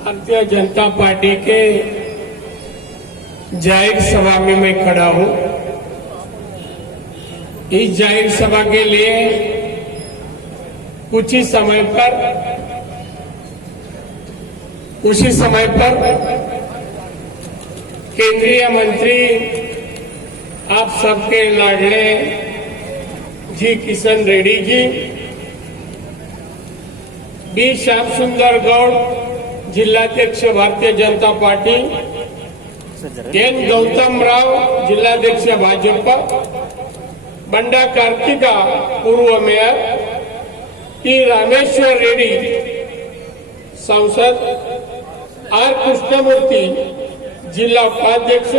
Bharatiya Janata party के जाहिर सभा में मैं खड़ा हूं। इस जाहिर सभा के लिए कुछ ही समय पर केंद्रीय मंत्री आप सबके लाडले जी किशन रेड्डी जी, बी श्याम सुंदर गौड़ जिलाध्यक्ष भारतीय जनता पार्टी, एन गौतम राव जिलाध्यक्ष भाजपा, बंडा कार्तिका पूर्व मेयर, टी रामेश्वर रेड्डी सांसद, आर कृष्णमूर्ति जिला उपाध्यक्ष,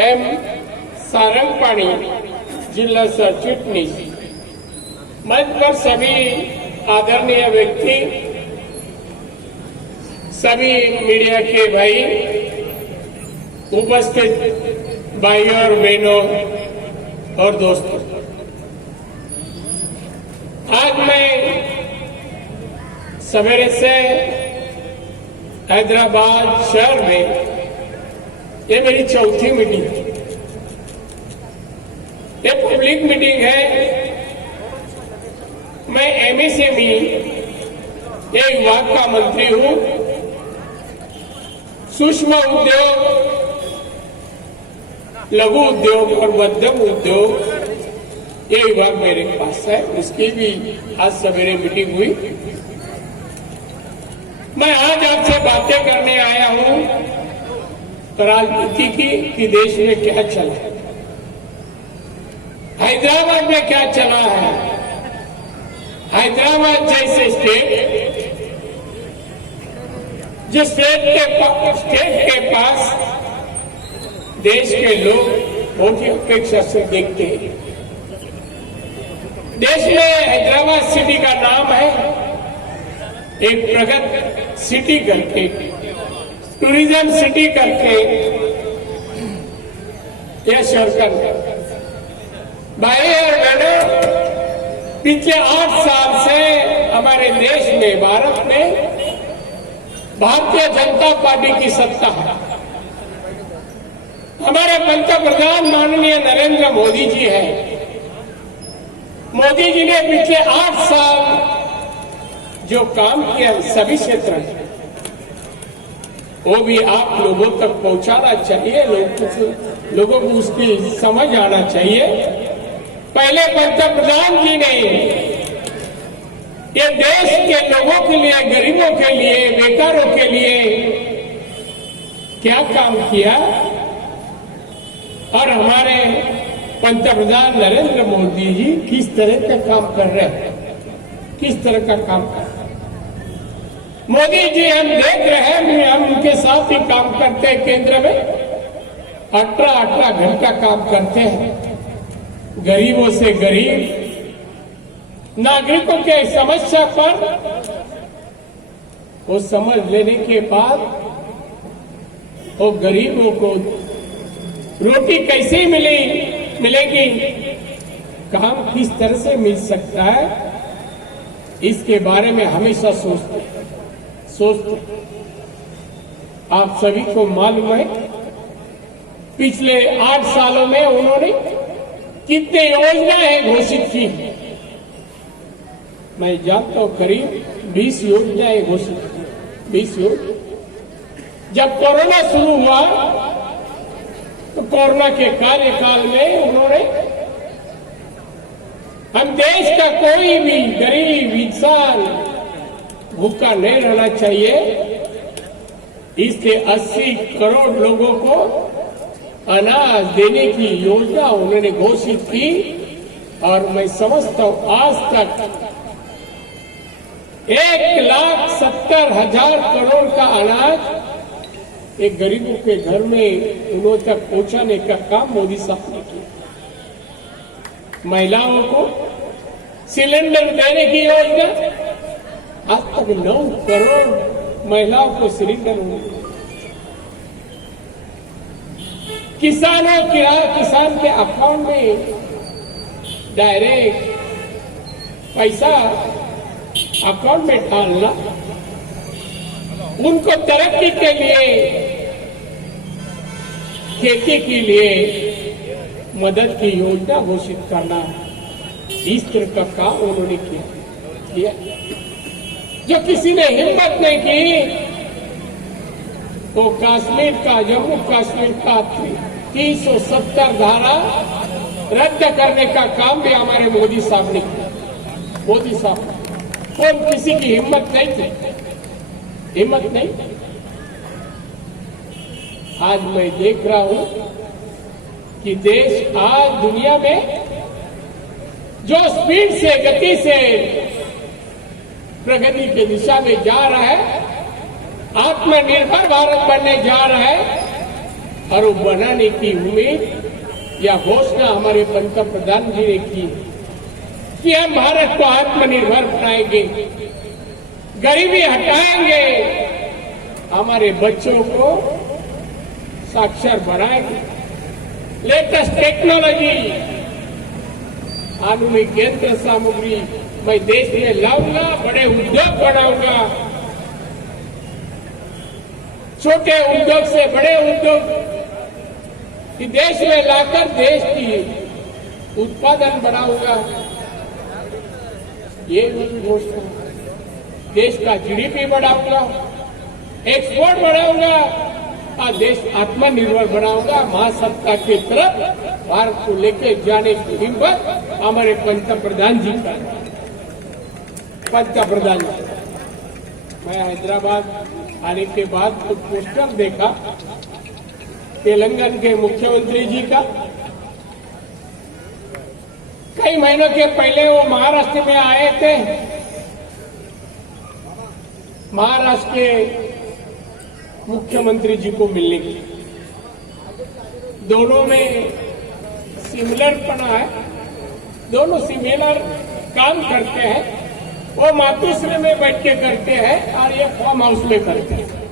एम सारंगपाणी जिला सचिटनीस, मंच पर सभी आदरणीय व्यक्ति, सभी मीडिया के भाई, उपस्थित भाई और बहनों और दोस्तों, आज मैं सवेरे से हैदराबाद शहर में, ये मेरी चौथी मीटिंग है। ये पब्लिक मीटिंग है। मैं एमएसएमई एक विभाग का मंत्री हूं। सूक्ष्म उद्योग, लघु उद्योग और मध्यम उद्योग ये विभाग मेरे पास है। उसकी भी आज सवेरे मीटिंग हुई। मैं आज आपसे बातें करने आया हूं राजनीति की कि देश में क्या चला है, हैदराबाद में क्या चला है। हैदराबाद जैसे स्टेट, जिस स्टेट के पास देश के लोग बहुत ही अपेक्षा से देखते हैं। देश में हैदराबाद सिटी का नाम है, एक प्रगत सिटी करके, टूरिज्म सिटी करके यह शहर का भाई और बहनों, पिछले 8 साल से हमारे देश में, भारत में भारतीय जनता पार्टी की सत्ता है। हमारे पंतप्रधान माननीय नरेंद्र मोदी जी हैं। मोदी जी ने पिछले 8 साल जो काम किया सभी क्षेत्र में, वो भी आप लोगों तक पहुंचाना चाहिए। लोगों को उसकी समझ आना चाहिए। पहले पंतप्रधान जी ने ये देश के लोगों के लिए, गरीबों के लिए, बेकारों के लिए क्या काम किया, और हमारे पंतप्रधान नरेंद्र मोदी जी किस तरह का काम कर रहे हैं, किस तरह का काम कर रहे हैं। मोदी जी हम देख रहे हैं, हम उनके साथ ही काम करते हैं। केंद्र में 18 घंटा काम करते हैं। गरीबों से गरीब नागरिकों के समस्या पर वो समझ लेने के बाद वो गरीबों को रोटी कैसे मिलेगी, काम किस तरह से मिल सकता है, इसके बारे में हमेशा सोचते। आप सभी को मालूम है, पिछले 8 सालों में उन्होंने कितने योजनाएं घोषित की। मैं जानता हूं करीब 20 योजनाएं घोषित की। 20 योजना। जब कोरोना शुरू हुआ तो कोरोना के कार्यकाल में उन्होंने हम देश का कोई भी गरीब इंसान भूखा नहीं रहना चाहिए, इसलिए 80 करोड़ लोगों को अनाज देने की योजना उन्होंने घोषित की। और मैं समझता हूं आज तक 1,70,000 करोड़ का अनाज एक गरीबों के घर में उन्हों तक पहुंचाने का काम मोदी साहब ने किया। महिलाओं को सिलेंडर देने की योजना, आज तक 9 करोड़ महिलाओं को सिलेंडर मिले। किसान के अकाउंट में डायरेक्ट पैसा अकाउंट में डालना, उनको तरक्की के लिए, खेती के लिए मदद की योजना घोषित करना, इस तरह का काम उन्होंने किया। जो किसी ने हिम्मत नहीं की, वो कश्मीर का, जम्मू कश्मीर का 370 धारा रद्द करने का काम भी हमारे मोदी साहब ने किया। मोदी साहब, कौन किसी की हिम्मत नहीं थी, हिम्मत नहीं। आज मैं देख रहा हूं कि देश आज दुनिया में जो स्पीड से, गति से प्रगति की दिशा में जा रहा है, आत्मनिर्भर भारत बनने जा रहा है, और वो बनाने की उम्मीद या घोषणा हमारे पंतप्रधान जी ने की कि हम भारत को आत्मनिर्भर बनाएंगे, गरीबी हटाएंगे, हमारे बच्चों को साक्षर बनाएंगे, लेटेस्ट टेक्नोलॉजी, आधुनिक यंत्र सामग्री मैं देश में लाऊंगा, बड़े उद्योग बनाऊंगा, छोटे उद्योग से बड़े उद्योग कि देश में लाकर देश की उत्पादन बढ़ाऊंगा। ये मेरी घोषणा। देश का जीडीपी बढ़ाऊंगा, एक्सपोर्ट बढ़ाऊंगा और देश आत्मनिर्भर बनाऊंगा। महासत्ता की तरफ भारत को लेकर जाने की हिम्मत हमारे पंतप्रधान जी का। पंतप्रधान जी, मैं हैदराबाद आने के बाद तो पोस्टर देखा तेलंगाना के मुख्यमंत्री जी का। कई महीनों के पहले वो महाराष्ट्र में आए थे। महाराष्ट्र के मुख्यमंत्री जी को मिलने के, दोनों में सिमिलर पना है, दोनों सिमिलर काम करते हैं। वो मातोश्री में बैठ के करते हैं और ये फार्म हाउस में करते हैं।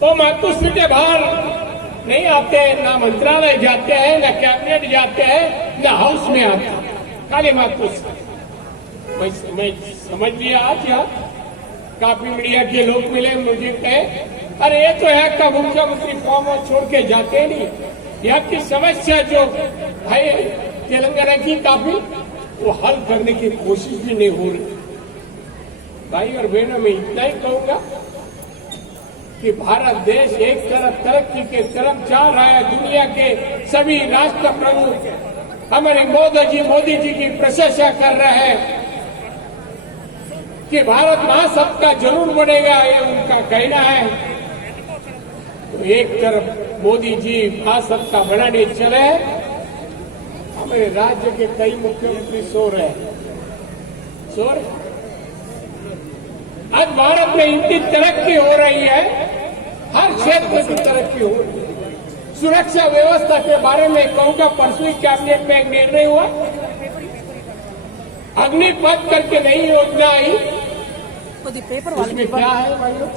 वो मातोश्री के बाहर नहीं आते, ना मंत्रालय जाते हैं, ना कैबिनेट जाते हैं, ना हाउस में आते हैं, खाली मातोश्री। मैं समझ लिया आज यहाँ काफी मीडिया के लोग मिले, मुझे कहे अरे ये तो यहाँ का मुख्यमंत्री फॉर्म छोड़ के जाते नहीं, यहाँ की समस्या जो है तेलंगाना की काफी वो हल करने की कोशिश भी नहीं हो रही। भाई और बहनों, मैं इतना ही कहूंगा कि भारत देश एक तरफ तरक्की के तरफ जा रहा है। दुनिया के सभी राष्ट्र प्रमुख हमारे मोदी जी की प्रशंसा कर रहे हैं कि भारत महासत्ता जरूर बढ़ेगा, ये उनका कहना है। तो एक तरफ मोदी जी महासत्ता बनाने चले हैं, हमारे राज्य के कई मुख्यमंत्री सो रहे हैं। आज भारत में इतनी तरक्की हो रही है, हर क्षेत्र की तरक्की हो रही है। सुरक्षा व्यवस्था के बारे में कहूंगा, परसों कैबिनेट में एक निर्णय हुआ, अग्निपथ करके नई योजना आई। उसमें क्या है भाइयों?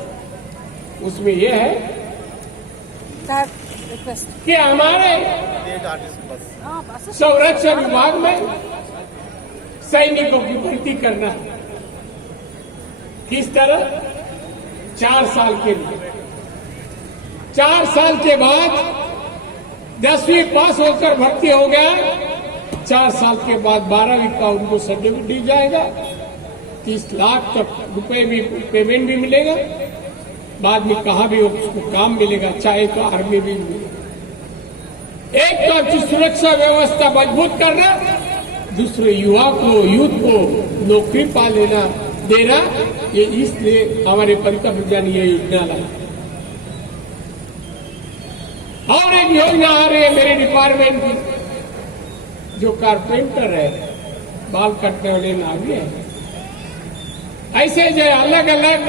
उसमें यह है कि हमारे संरक्षण विभाग में सैनिकों की भर्ती करना है। किस तरह? 4 साल के लिए। 4 साल के बाद 10वीं पास होकर भर्ती हो गया, 4 साल के बाद 12वीं का उनको सर्टिफिकेट दी जाएगा। 30 लाख तक रुपए भी पेमेंट भी मिलेगा। बाद में कहाँ भी उसको काम मिलेगा, चाहे तो आर्मी भी मिलेगा। एक तो अच्छी सुरक्षा व्यवस्था मजबूत करना, दूसरे युवा को, यूथ को नौकरी पा लेना देना, ये इसलिए हमारे पंतप्रधान ये योजना लाई। और एक योजना आ रही है मेरे डिपार्टमेंट की, जो कारपेंटर है, बाल काटने वाले नावी है, ऐसे जो अलग अलग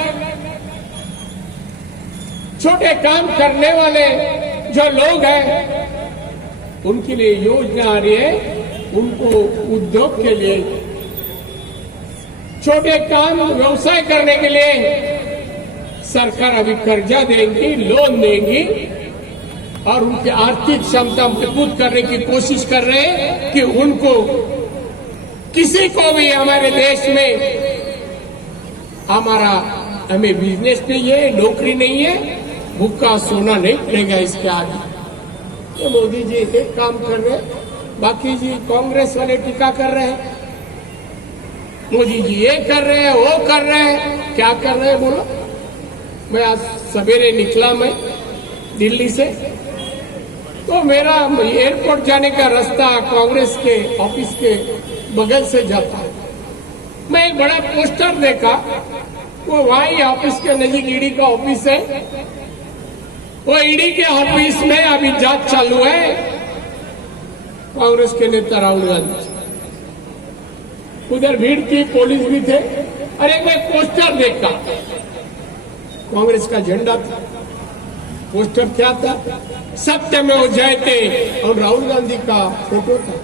छोटे काम करने वाले जो लोग हैं, उनके लिए योजना आ रही है। उनको उद्योग के लिए, छोटे काम व्यवसाय करने के लिए सरकार अभी कर्जा देंगी, लोन देंगी और उनकी आर्थिक क्षमता मजबूत करने की कोशिश कर रहे हैं कि उनको, किसी को भी हमारे देश में हमारा हमें बिजनेस नहीं है, नौकरी नहीं है, भूखा सोना नहीं पड़ेगा इसके आगे। तो मोदी जी एक काम कर रहे हैं, बाकी जी कांग्रेस वाले टीका कर रहे हैं। मोदी जी ये कर रहे हैं, वो कर रहे हैं, क्या कर रहे हैं बोलो। मैं आज सवेरे निकला मैं दिल्ली से, तो मेरा एयरपोर्ट जाने का रास्ता कांग्रेस के ऑफिस के बगल से जाता है। मैं एक बड़ा पोस्टर देखा, वो वही ऑफिस के नजदीक ईडी का ऑफिस है। वो ईडी के ऑफिस में अभी जांच चालू है कांग्रेस के नेता राहुल गांधी। उधर भीड़ थी, पुलिस भी थे। अरे मैं पोस्टर देखा, कांग्रेस का झंडा था। पोस्टर क्या था? सत्यमेव जयते, और राहुल गांधी का फोटो था।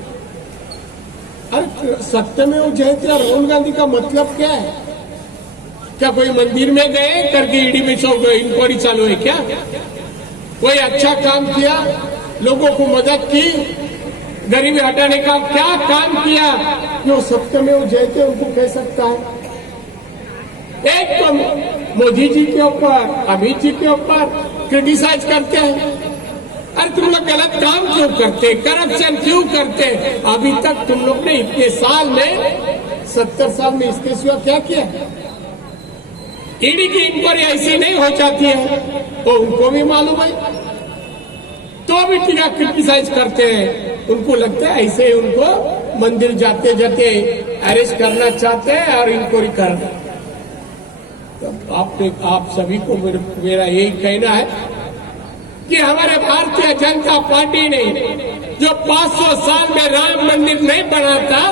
अरे सत्यमेव जयते और राहुल गांधी का मतलब क्या है? क्या कोई मंदिर में गए करके ईडी में इंक्वायरी चालू है क्या? कोई अच्छा काम किया, लोगों को मदद की, गरीबी हटाने का क्या काम किया जो सत्यमेव जयते उनको कह सकता है? एक तो मोदी जी के ऊपर, अमित जी के ऊपर क्रिटिसाइज करते हैं। अरे तुम लोग गलत काम क्यों करते, करप्शन क्यों करते? अभी तक तुम लोग ने इतने साल में, 70 साल में इसके सिवा क्या किया? ईडी की इंक्वायरी ऐसी नहीं हो जाती है, तो उनको भी मालूम है, तो भी टीका क्रिटिसाइज करते हैं। उनको लगता है ऐसे उनको मंदिर जाते जाते अरेस्ट करना चाहते हैं और इंक्वायरी करना। तो आप सभी को मेरा यही कहना है कि हमारे भारतीय जनता पार्टी ने जो 500 साल में राम मंदिर नहीं बना था,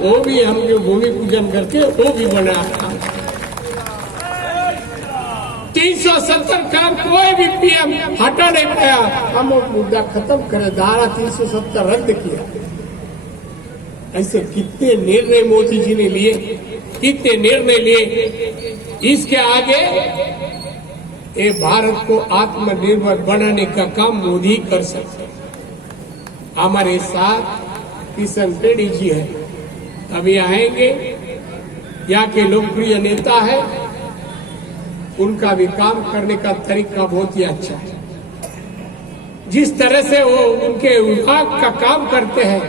वो भी हम जो भूमि पूजन करके वो भी बना था। 370 का कोई भी पीएम हटा नहीं पाया। हम वो मुद्दा खत्म करें, धारा 370 रद्द किया। ऐसे कितने निर्णय मोदी जी ने लिए, कितने निर्णय लिए। इसके आगे ये भारत को आत्मनिर्भर बनाने का काम मोदी कर सकते। हमारे साथ किशन रेड्डी जी है, अभी आएंगे। यहाँ के लोकप्रिय नेता है, उनका भी काम करने का तरीका बहुत ही अच्छा है। जिस तरह से वो उनके विभाग का काम करते हैं,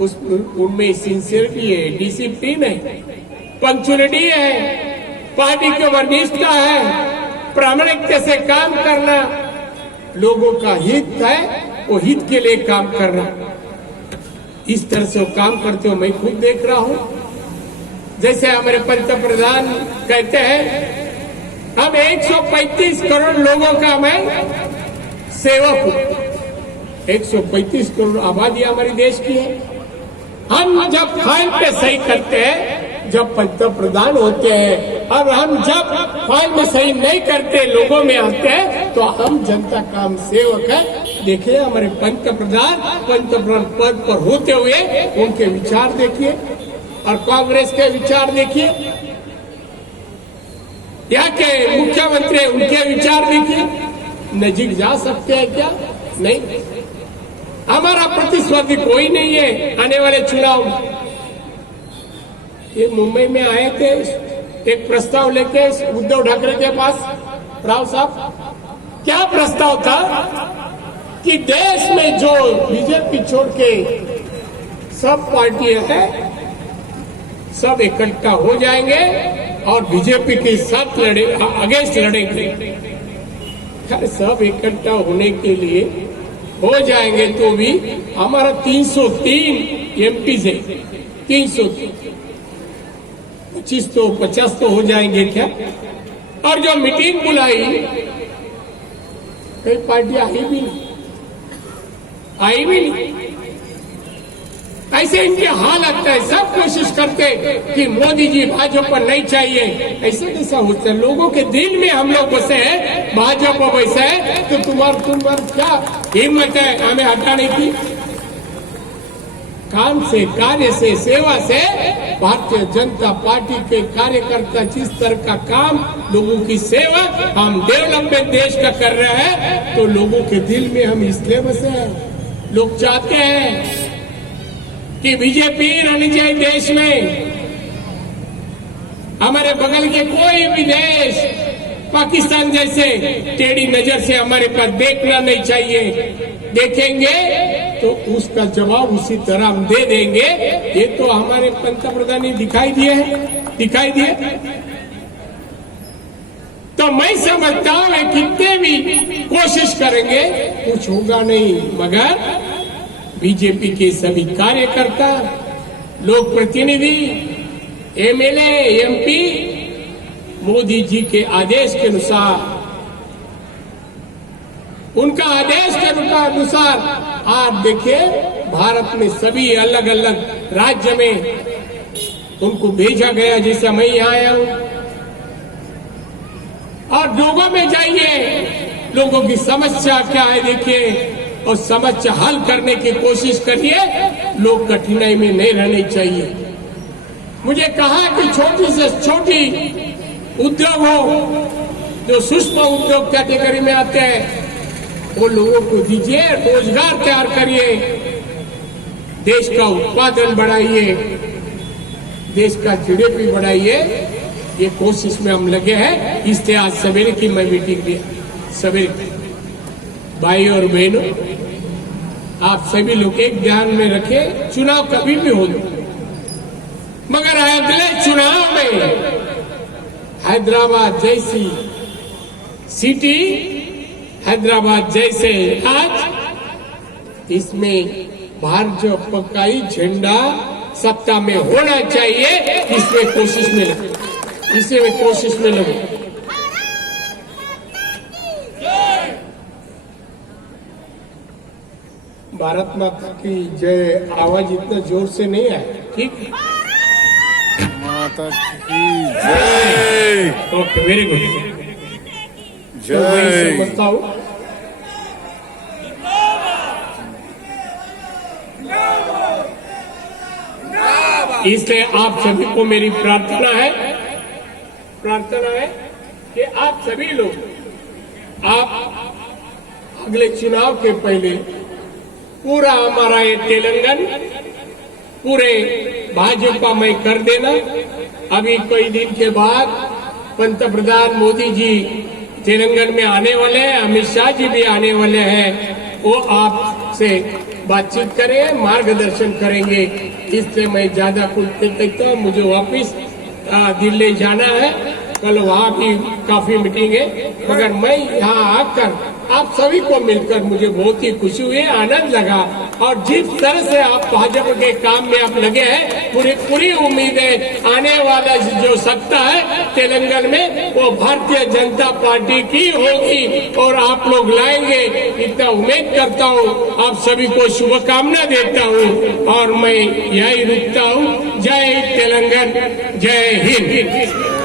उनमें सिंसियरिटी है, डिसिप्लिन है, पंक्चुअलिटी है, पार्टी की वरिष्ठता है, प्रामाणिकता से काम करना, लोगों का हित है, वो हित के लिए काम करना। इस तरह से वो काम करते हो मैं खुद देख रहा हूं। जैसे हमारे पंतप्रधान कहते हैं, हम 135 करोड़ लोगों का मैं सेवक हूं। 135 करोड़ आबादी हमारे देश की है। हम जब फाइल पे सही करते हैं, जब पंतप्रधान होते हैं, और हम जब फाइल में सही नहीं करते, लोगों में आते हैं, तो हम जनता का हम सेवक है। देखिए हमारे पंतप्रधान पद पर होते हुए उनके विचार देखिए, और कांग्रेस के विचार देखिए, यहाँ के मुख्यमंत्री उनके विचार देखिए। नजीक जा सकते हैं क्या? नहीं। हमारा प्रतिस्पर्धी कोई नहीं है आने वाले चुनाव में। ये मुंबई में आए थे एक प्रस्ताव लेके उद्धव ठाकरे के पास, राव साहब क्या प्रस्ताव था कि देश में जो बीजेपी छोड़ के सब पार्टियां हैं, सब इकट्ठा हो जाएंगे और बीजेपी के साथ अगेंस्ट लड़ेंगे। सब इकट्ठा होने के लिए हो जाएंगे तो भी हमारा 303 एमपी है, 303, 25 तो 50 तो हो जाएंगे क्या? और जो मीटिंग बुलाई, कई पार्टियां आई भी नहीं। ऐसे इनकी हालत है, सब कोशिश करते कि मोदी जी भाजपा नहीं चाहिए। ऐसा कैसा होता है? लोगों के दिल में हम लोग बसे हैं, भाजपा वैसा है, तो तुम्हारा क्या हिम्मत है हमें हटाने की? काम से, कार्य से, सेवा से भारतीय जनता पार्टी के कार्यकर्ता जिस तरह का काम, लोगों की सेवा, हम डेवलपमेंट देश का कर रहे हैं, तो लोगों के दिल में हम इसलिए बसे हैं। लोग चाहते हैं कि बीजेपी रहनी चाहिए देश में, हमारे बगल के कोई भी देश पाकिस्तान जैसे टेढ़ी नजर से हमारे पास देखना नहीं चाहिए। देखेंगे तो उसका जवाब उसी तरह हम दे देंगे। ये तो हमारे पंतप्रधान ने दिखाई दिए। तो मैं समझता हूं वे कितने भी कोशिश करेंगे कुछ होगा नहीं, मगर बीजेपी के सभी कार्यकर्ता, लोक प्रतिनिधि, एमएलए, एमपी मोदी जी के आदेश के अनुसार, उनका आदेश के अनुसार आप देखिए भारत में सभी अलग अलग राज्य में उनको भेजा गया। जैसा मैं यहां आया हूं, और लोगों में जाइए, लोगों की समस्या क्या है देखिए, और समस्या हल करने की कोशिश करिए। लोग कठिनाई में नहीं रहने चाहिए। मुझे कहा कि छोटी से छोटी उद्योग हो, जो सूक्ष्म उद्योग कैटेगरी में आते हैं, वो लोगों को दीजिए, रोजगार तैयार करिए, देश का उत्पादन बढ़ाइए, देश का जीडीपी बढ़ाइए। ये कोशिश में हम लगे हैं। इसलिए आज सवेरे की मैं मीटिंग लिया। सवेरे भाई और बहनों, आप सभी लोग एक ध्यान में रखें, चुनाव कभी भी हो, मगर अगले चुनाव में हैदराबाद जैसी सिटी, हैदराबाद जैसे आज, इसमें भारतीय पक्काई झंडा सत्ता में होना चाहिए। इसमें कोशिश में लगे, भारत माता की जय। आवाज इतना जोर से नहीं है, ठीक? माता की जय। Okay, very good. जय। समझता हूँ इसलिए आप सभी को मेरी प्रार्थना है कि आप सभी लोग, आप अगले चुनाव के पहले पूरा हमारा ये तेलंगाना पूरे भाजपा में कर देना। अभी कई दिन के बाद पंतप्रधान मोदी जी तेलंगाना में आने वाले हैं, अमित शाह जी भी आने वाले हैं। वो आपसे बातचीत करें, मार्गदर्शन करेंगे। इसलिए मैं ज्यादा कुछ नहीं कहता हूँ। मुझे वापिस दिल्ली जाना है, कल वहाँ भी काफी मीटिंग है, मगर मैं यहाँ आकर आप सभी को मिलकर मुझे बहुत ही खुशी हुई, आनंद लगा। और जिस तरह से आप भाजपा के काम में आप लगे हैं, पूरी उम्मीद है आने वाला जो सत्ता है तेलंगाना में, वो भारतीय जनता पार्टी की होगी और आप लोग लाएंगे, इतना उम्मीद करता हूँ। आप सभी को शुभकामना देता हूँ और मैं यही रुकता हूँ। जय तेलंगाना, जय हिंद।